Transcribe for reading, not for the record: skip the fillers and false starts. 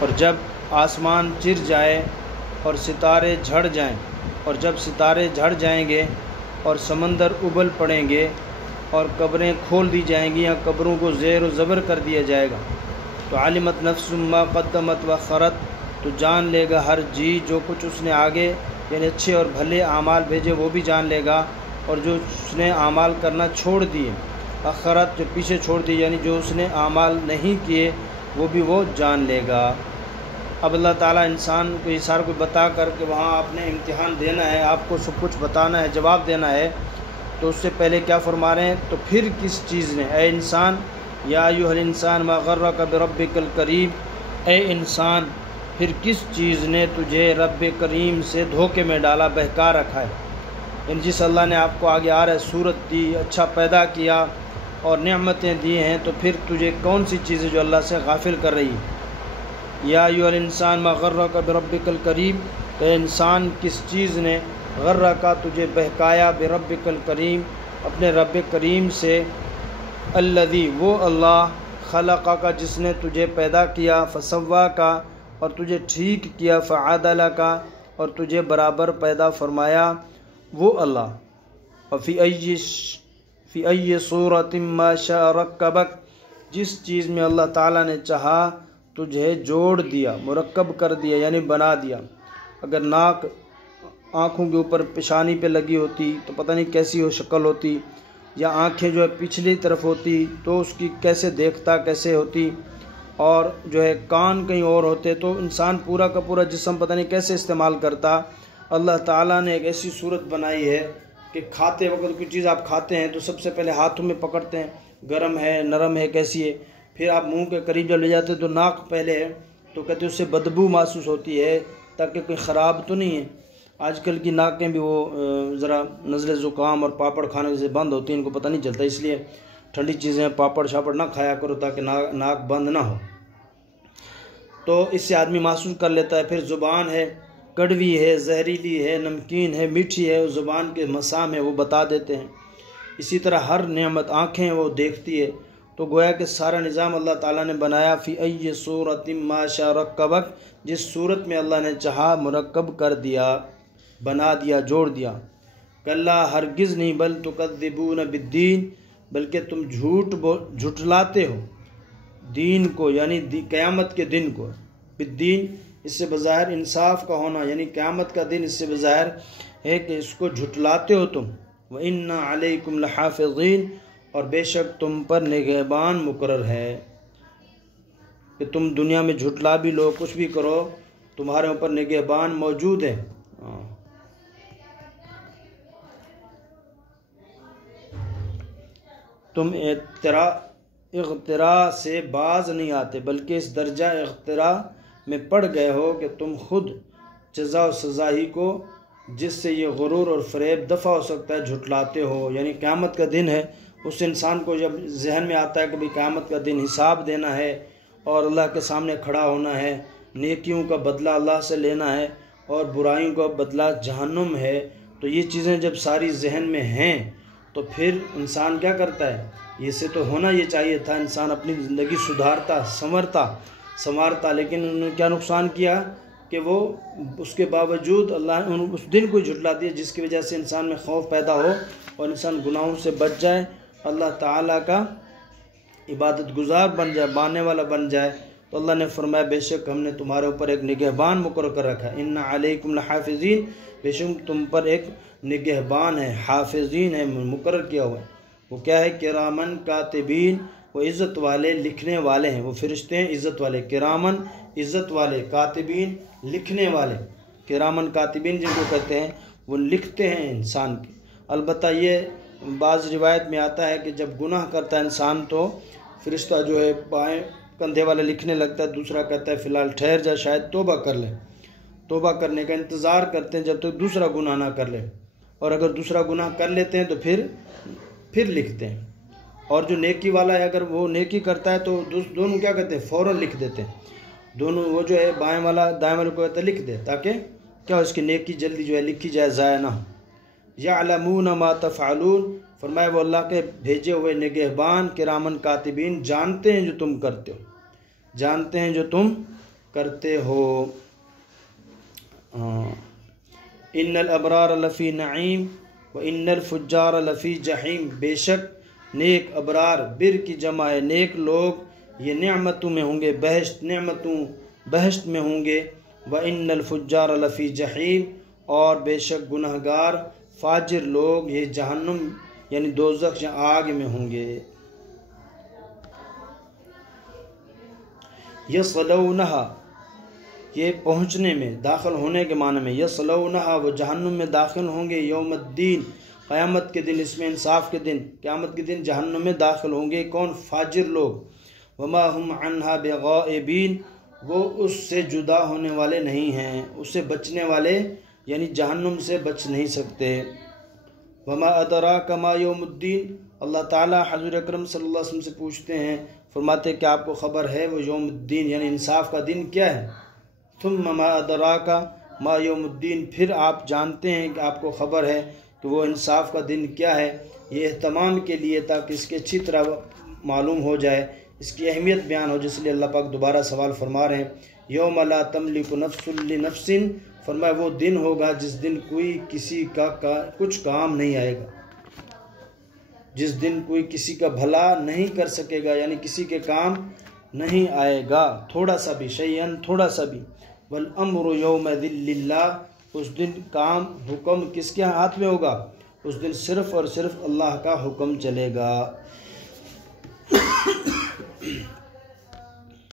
اور جب آسمان چر جائے اور ستارے جھڑ جائیں، اور جب ستارے جھڑ جائیں گے اور سمندر ابل پڑیں گے اور قبریں کھول دی جائیں گی یا قبروں کو زیر و زبر کر دیا جائے گا، تو علمت نفس ما قدمت و خرت، تو جان لے گا ہر جی جو کچھ اس نے آگے یعنی اچھے اور بھلے اعمال بھیجے وہ بھی جان لے گا، اور جو اس نے اعمال کرنا چھوڑ دیے، اخرت جو پیچھے چھوڑ دی یعنی جو اس نے اعمال نہیں کیے وہ بھی وہ جان لے گا۔ اب اللہ تعالیٰ انسان کو یہ سارا کچھ بتا کر کہ وہاں آپ نے امتحان دینا ہے، آپ کو سب کچھ بتانا ہے، جواب دینا ہے، تو اس سے پہلے کیا فرما رہے ہیں؟ تو پھر کس چیز نے، اے انسان، یا ایھا الانسان ما غرک بربک الکریم، اے انسان پھر کس چیز نے تجھے رب کریم سے دھوکے میں ڈالا، بہکا رکھا ہے؟ جس اللہ نے آپ کو آگے آ رہا ہے صورت دی، اچھا پیدا کیا اور نعمتیں دی ہیں، تو پھر تجھے کون سی چیز ہے جو اللہ سے غافل کر رہی ہے؟ یا ایھا الانسان ما غرک بربک الکریم، اے انسان کس چیز نے غرک تجھے بہکایا بربک الکریم، اپنے رب کریم سے، الذی وہ اللہ، خلقک جس نے تجھے پیدا کیا، فسواک اور تجھے ٹھیک کیا، فعدلک اور تجھے برابر پیدا فرمایا، وہ اللہ، اور فی ای صورت ما شاء رکبک، جس چیز میں اللہ تعالیٰ نے چاہا تجھے جوڑ دیا، مرکب کر دیا یعنی بنا دیا۔ اگر ناک آنکھوں کے اوپر پیشانی پہ لگی ہوتی تو پتہ نہیں کیسی ہو شکل ہوتی، یا آنکھیں جو ہے پچھلی طرف ہوتی تو اس کی کیسے دیکھتا، کیسے ہوتی، اور جو ہے کان کہیں اور ہوتے تو انسان پورا کا پورا جسم پتہ نہیں کیسے استعمال کرتا۔ اللہ تعالیٰ نے ایک ایسی صورت بنائی ہے کہ کھاتے وقت کوئی چیز آپ کھاتے ہیں تو سب سے پہلے ہاتھوں میں پکڑتے ہیں، گرم ہے، نرم ہے، کیسی ہے، پھر آپ منہ کے قریب جب لے جاتے ہیں تو ناک پہلے ہے تو کہتے ہیں اس سے بدبو محسوس ہوتی ہے تاکہ کوئی خراب تو نہیں ہے۔ آج کل کی ناکیں بھی وہ ذرا نزلے زکام اور پاپڑ کھانے سے بند ہوتی ہیں، ان کو پتہ نہیں چلتا، اس لیے ٹھنڈی چیزیں پاپڑ شاپڑ نہ کھایا کرو تاکہ ناک بند نہ ہو، تو اس سے آدمی محسوس کر لیتا ہے۔ پھر زبان ہے، کڑوی ہے، زہریلی ہے، نمکین ہے، میٹھی ہے، اس زبان کے مسام ہے وہ بتا دیتے ہیں۔ اسی طرح ہر نعمت آنکھیں وہ دیکھتی ہے، تو گویا کہ سارا نظام اللہ تعالیٰ نے بنایا، فی ای صورت ما شاء رکبک، جس صورت میں اللہ نے چاہا مرکب کر دیا، بنا دیا، جوڑ دیا۔ کلا ہرگز نہیں، بل تکذبون بالدین، بلکہ تم جھٹلاتے ہو دین کو یعنی قیامت کے دن کو، بالدین اس سے بظاہر انصاف کا ہونا یعنی قیامت کا دن، اس سے بظاہر ہے کہ اس کو جھٹلاتے ہو تم۔ وَإِنَّ عَلَيْكُمْ لَحَافِظِينَ، اور بے شک تم پر نگہبان مقرر ہے، کہ تم دنیا میں جھٹلا بھی لو، کچھ بھی کرو، تمہارے اوپر نگہبان موجود ہے۔ تم اغتراء سے باز نہیں آتے، بلکہ اس درجہ اغتراء میں پڑ گئے ہو کہ تم خود جزا و سزا ہی کو، جس سے یہ غرور اور فریب دفع ہو سکتا ہے، جھٹلاتے ہو۔ یعنی قیامت کا دن ہے، اس انسان کو جب ذہن میں آتا ہے کہ قیامت کا دن حساب دینا ہے اور اللہ کے سامنے کھڑا ہونا ہے، نیکیوں کا بدلہ اللہ سے لینا ہے اور برائیوں کا بدلہ جہنم ہے، تو یہ چیزیں جب ساری ذہن میں ہیں تو پھر انسان کیا کرتا ہے؟ یہ سے تو ہونا یہ چاہیے تھا، انسان اپنی زندگی سدھارتا، سنوارتا، لیکن انہوں نے کیا نقصان کیا کہ وہ اس کے باوجود اللہ نے اس دن کو جھٹلا دیا، جس کی وجہ سے انسان میں خوف پیدا ہو اور انسان گناہوں سے بچ جائے، اللہ تعالیٰ کا عبادت گزار بن جائے، ماننے والا بن جائے۔ تو اللہ نے فرمایا بے شک ہم نے تمہارے اوپر ایک نگہبان مقرر کر رکھا ہے، ان علیکم لحافظین، بے شک تم پر ایک نگہبان ہے، حافظین ہے، مقرر کیا ہوا ہے۔ وہ کیا ہے؟ کرامن کاتبین، وہ عزت والے لکھنے والے ہیں، وہ فرشتے ہیں عزت والے، کرامن عزت والے، کاتبین لکھنے والے، کرامن کاتبین جن کو کہتے ہیں وہ لکھتے ہیں انسان کی۔ البتہ یہ بعض روایت میں آتا ہے کہ جب گناہ کرتا ہے انسان تو فرشتہ جو ہے بائیں کندھے والا لکھنے لگتا ہے، دوسرا کہتا ہے فی الحال ٹھہر جا، شاید توبہ کر لے، توبہ کرنے کا انتظار کرتے ہیں جب تک دوسرا گناہ نہ کر لے، اور اگر دوسرا گناہ کر لیتے ہیں تو پھر لکھتے ہیں۔ اور جو نیکی والا ہے اگر وہ نیکی کرتا ہے تو دونوں کیا کہتے ہیں؟ فوراً لکھ دیتے ہیں دونوں، وہ جو ہے بائیں والا دائیں والے کو کہتا ہے لکھ دے، تاکہ کیا اس کی نیکی جلدی جو ہے لکھی جائے، ضائع نہ ہو۔ یعلمون ما تفعلون، فرمایا وہ اللہ کے بھیجے ہوئے نگہبان کرامن کاتبین جانتے ہیں جو تم کرتے ہو، جانتے ہیں جو تم کرتے ہو۔ ان الابرار لفی نعیم و ان الفجار لفی جحیم، بے شک نیک ابرار، بر کی جمع ہے نیک لوگ، یہ نعمتوں میں ہوں گے، بہشت میں ہوں گے۔ و ان الفجار لفی جحیم، اور بے شک گنہگار فاجر لوگ یہ جہنم یعنی دوزخ یا آگ میں ہوں گے۔ یصلونہا، یہ پہنچنے میں، داخل ہونے کے معنی میں، یصلونہا وہ جہنم میں داخل ہوں گے، یوم الدین قیامت کے دن، اس میں انصاف کے دن، قیامت کے دن جہنم میں داخل ہوں گے کون؟ فاجر لوگ۔ وما ہم عنہا بغائبین، وہ اس سے جدا ہونے والے نہیں ہیں، اس سے بچنے والے یعنی جہنم سے بچ نہیں سکتے۔ وما ادراک ما یوم الدین، اللہ تعالیٰ حضور اکرم صلی اللہ علیہ وسلم سے پوچھتے ہیں، فرماتے کہ آپ کو خبر ہے وہ یوم الدین یعنی انصاف کا دن کیا ہے؟ ثم ما ادراک ما یوم الدین، پھر آپ جانتے ہیں کہ آپ کو خبر ہے کہ وہ انصاف کا دن کیا ہے۔ یہ اہتمام کے لیے تاکہ اس کی اچھی طرح معلوم ہو جائے، اس کی اہمیت بیان ہو، جس لیے اللہ پاک دوبارہ سوال فرما رہے ہیں، یوم لا تملک نفس لنفس، فرمایا وہ دن ہوگا جس دن کوئی کسی کا کچھ کام نہیں آئے گا، جس دن کوئی کسی کا بھلا نہیں کر سکے گا، یعنی کسی کے کام نہیں آئے گا تھوڑا سا بھی، شیئن تھوڑا سا بھی۔ والامر یومئذ للہ، اس دن کام حکم کس کے ہاتھ میں ہوگا؟ اس دن صرف اور صرف اللہ کا حکم چلے گا۔